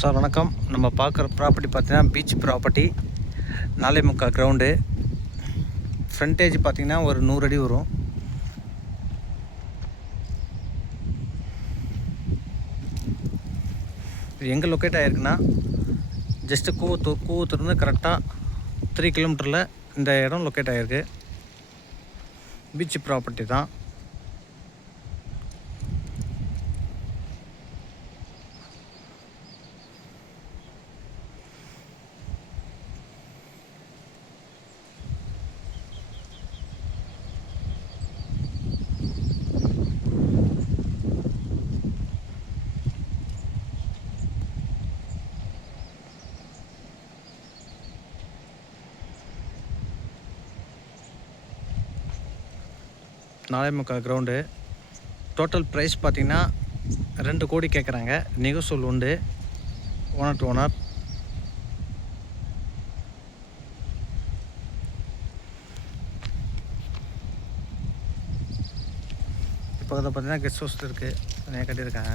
Sir வணக்கம். நம்ம பார்க்குற ப்ராப்பர்ட்டி பார்த்தீங்கன்னா பீச் ப்ராப்பர்ட்டி, 4.75 கிரவுண்டு. ஃப்ரண்டேஜ் பார்த்தீங்கன்னா ஒரு 100 அடி வரும். இது எங்கே லொக்கேட் ஆகிருக்குன்னா ஜஸ்ட்டு கூவத்தூர்லேருந்து கரெக்டாக 3 கிலோமீட்டரில் இந்த இடம் லொக்கேட் ஆகிருக்கு. பீச் ப்ராப்பர்ட்டி தான். நாலே முக்கால் கிரவுண்டு. டோட்டல் ப்ரைஸ் பார்த்திங்கன்னா 2 கோடி கேட்குறாங்க. நெகோசியபிள் உண்டு. Owner to owner. இப்போ அதை பார்த்தீங்கன்னா கெஸ்ட் ஹவுஸ் இருக்குது, நிறைய கட்டியிருக்காங்க.